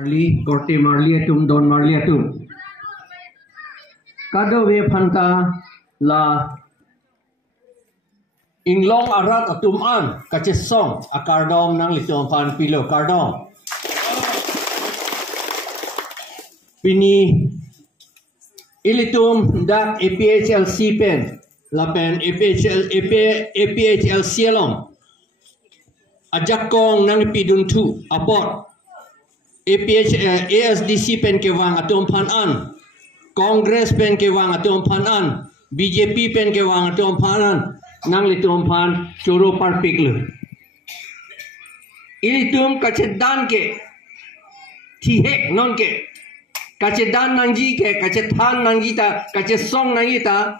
Marli, Korte Marli atum, Don Marli atum. Kada we phanta la Anglong arat atum an kacesong akardom nang litom pan pilo kardom. Pini ilitum dak Aphlc pen la pen Aphlc alom. Ajak kong nang pidun tu apot ASDC pen ke wang atom pan an, Congress pen ke wang atom pan an, BJP pen ke wang atom pan an, nang litom pan choro par pikle. Ilitum kacedan ke tihek non ke kacedan nangji ke kacethan nangji ta kacesong nangji ta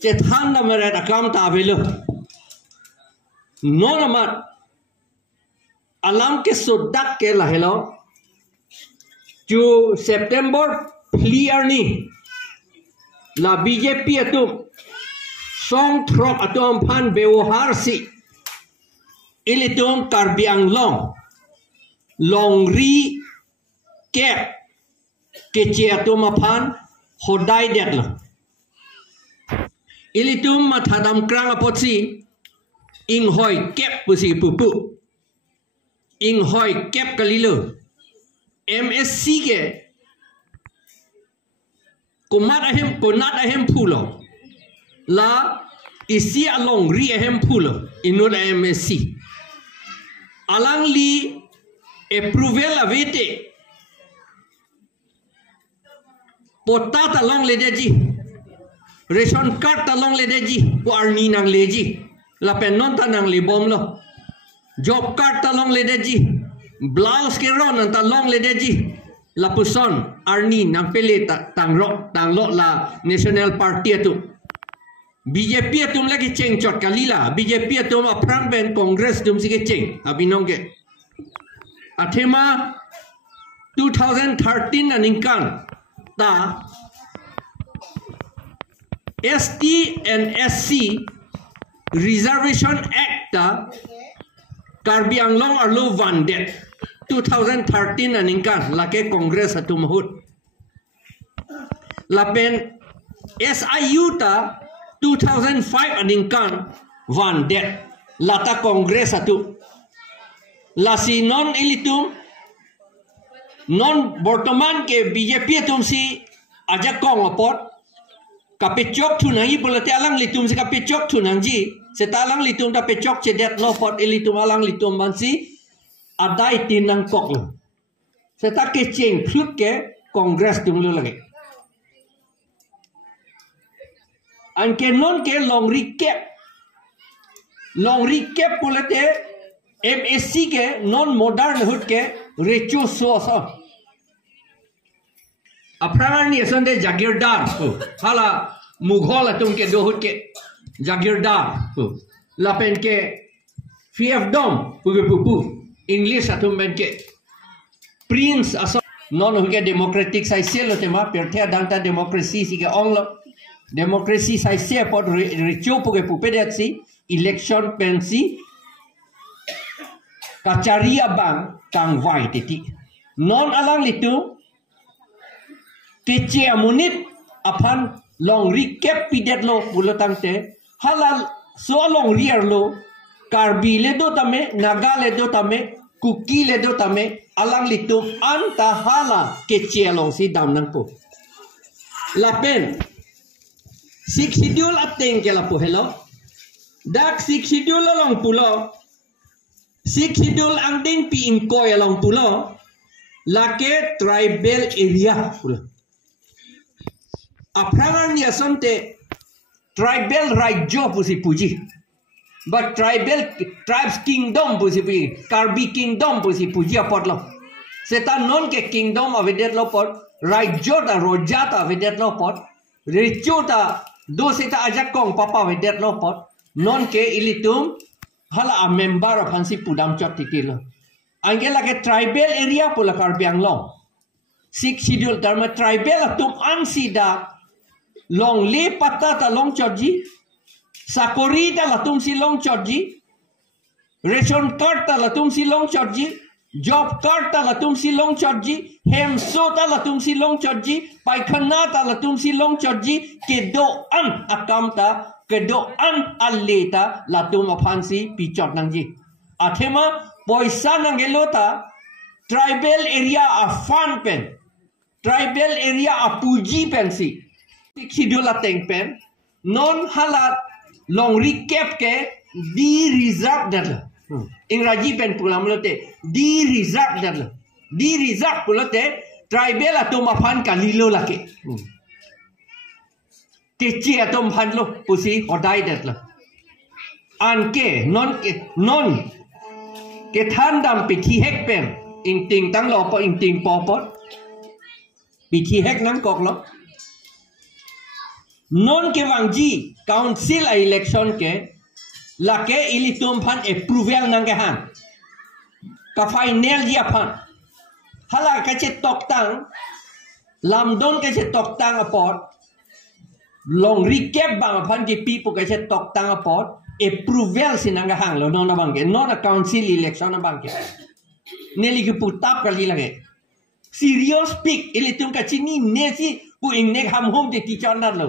cethan da meret akam ta avelo non amat alam ke sodak ke lahelo जो सितंबर क्लियर नी ला बीजेपी अतुम सोंग थ्रोक अतुम फान व्यवहार सी इलितुम कार्बी आंगलोंग लोंगरी कैप केचे अतुम फान होदाई देखला इलितुम माथादम क्रांग अपोची इंगहोय कैप पुसी पुपु इंगहोय कैप कलिलो MSC के कोनाट अहम फूलो ला इसी Longri अहम फूलो इनुल MSC अलंगली अप्रूवल अवेटे पोता तलोंग ले दे जी रेशन कार्ड तलोंग ले दे जी वो अर्नी नंग ले जी ला पेनों ता नंग ले बोम लो जॉब कार्ड तलोंग ले दे जी Blouse ke ron nanta long le deji la puson arni nang pele tanglo la National Party tu BJP tum lagi ceng cot kalila BJP tum aprang ben Congress tum sige ceng abinong ke athema 2013 na ningkan ta ST and SC Reservation Act ta Karbi Anglong arlo vandet 2013 aningkan lake Congress atu mahut lapen SIU ta 2005 aningkan vandet lata Congress atu lasi non ilitum non bortoman ke BJP tum si ajak kong apot kapechok tunangi bolate alang litum si kapechok tunangji setalang litum da pechok cedet lo pot ilitum alang litum bansi adai tinang kok lo setak ke ceng flut ke Congress tum lo lagi anke non ke Longri cap bolate MSC ke non modern hut ke recho so aprangan ni sonde jagirdar hala mughal atum ke do hut ke jagirdar lapen ke fiefdom pupu English atum ben ke prince aso non huke democratic sai selo tema perthea dangta democracy si ke onglo democracy sai se pot recho puke pupedet si election pensi kacaria bang kang vai titi non alang litu kece amunit apan Longri cap pidet lo bulatang te halal so Longri arlo Karbi le do tame naga le do tame kuki le do tame alang litum anta hala kece long si dam nang po lapen sik schedule ateng ke la po hello dak sik schedule long pulo sik schedule ang ding pi inkoy long pulo lake tribal area pulo aprangan ni asonte tribal rajyo pusi puji but tribes kingdom pusi puji Karbi kingdom pusi puji apot lo seta non ke kingdom avedet lo pot rajyo ta rojata avedet lo pot richo ta do seta ajak kong papa avedet lo pot non ke ilitum hala a member of hansi pudam chot tikilo angela ke tribal area pula Karbi Anglong sik schedule dharma tribal atum ansida long le pata ta long chotji sakori ta latum si long chotji ration card ta latum si long chotji job card ta latum silong chotji, hemso ta latum silong chotji, paikhana ta latum silong chotji, kedoan akam ta, kedoan aleta latum aphansi pichot nangji. Athema poisa nangelota tribal area afan pen, tribal area apuji pensi, siksidula teng pen, non halat Longri cap ke di reserve dar. Ingraji pen pulang melote di reserve dar. Di reserve pulote tribal atau mafan kalilo lake. Kecil atau mafan lo pusi hodai dar lah. Anke non ke thandam piti hek pen ing ting tang lo po ing ting popot piti hek nang kok lo. Non ke wangji council election ke lake ilitum pan approval nang ke han ka final dia pan hala ka che tok tang lamdon ka che tok tang apot Longri kep bang pan ki pipo ka che tok tang apot approval sinang ke hang lo non na bang ke non a council election na bang ke neli ki putap kali lage serious speak ilitum ka chini nesi pu ing nek ham hom de teacher na lo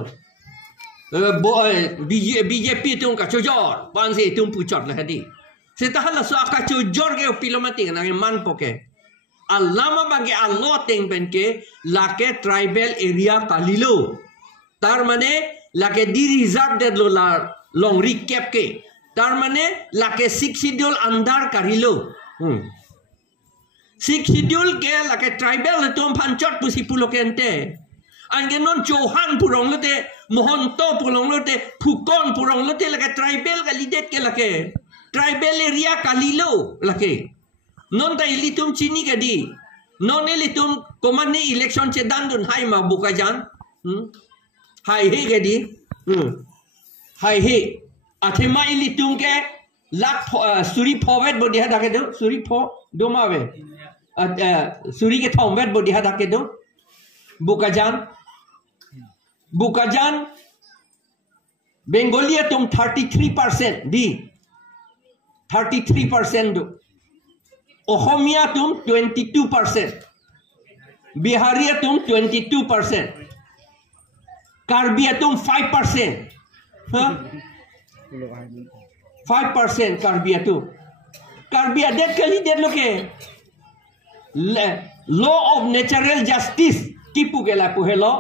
BJP tu ka cojor ban se tu pucot lah hadi setahal la so ka cojor ke pilomati na man poke alama bange allo teng ben ke lake tribal area kalilo tar mane lake di reserve de lo la Longri cap ke tar mane lake 6 schedule andar karilo 6 schedule ke lake tribal tu panchot pusi pulo kente angge non Johan purong lote Mohonto purong lote Pukon purong lote lake tribal kalidet ke lake tribal area kalilo lake non ta ilitum chini ke di non ilitum komani election che dandun hai ma buka jan hai he ke di hai he athema ilitum ke lak suri phovet bodi hada ke do suri pho domave suri ke thombet bodi hada ke do Bukajan Bengalia tum 33% di 33% do Ohomia tum 22% Biharia tum 22% Karbi tum 5% 5% Karbi adet kali det loke law of natural justice tipu ke la puhelo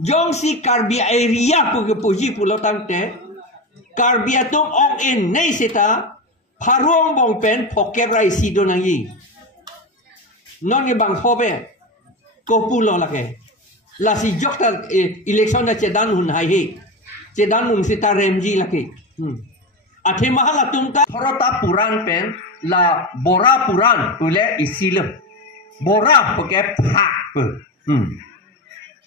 jong si Karbi area puji pulau tangte Karbi atum ong en nei seta pharong bong pen poket rai si donangi non ye bang phobe ko pulo lake la si jokta election na chedan hun hai he chedan hun sita remji lake athe mahala tumta thorota puran pen la bora puran pule isilo bora poke phak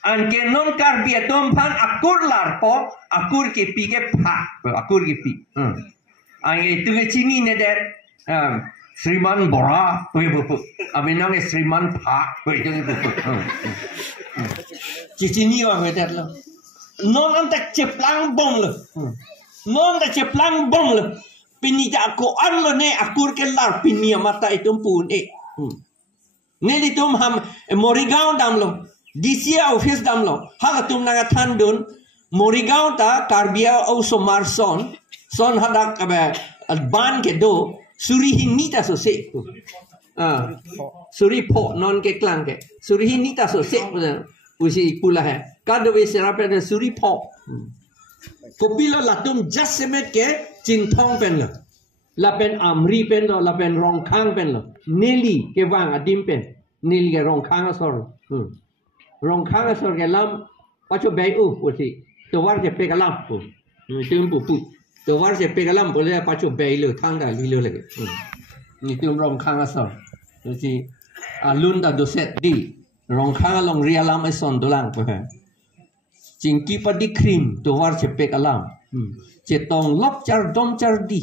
anke non Karbi atom phan akur lar po akur ke pi ke phak akur ke pi ange tu ke chini ne de Sriman Bora bu abinang Sriman Phak itu chini wa wedat lo non anta cheplang bom lo non ta cheplang bom lo pinija ko an lo ne akur ke lar pinia mata itum pun ne litum ham Morigao dam lo DC office dam lo halatum nanga thandun Morigao ta Karbia au somar son hadak abe ban ke do suri hinita so se suri po non ke klang ke suri hinita so se usi pula hai kado we serape de suri po kopilo latum just semet ke chinthong pen lo lapen amri pen lo lapen rongkhang pen lo neli ke wang adim pen neli ke rongkhang asor rongkhang asor ke lam pacho bei usi to war ke pe kalam pu tum pu to war se pe kalam boleh pacho bei lo thang da li lo lagi ni tum rongkhang asor usi alun da doset di rongkhang long rialam eson dolang pu ha jingki padi krim to war che pe kalam che tong lop char dom char di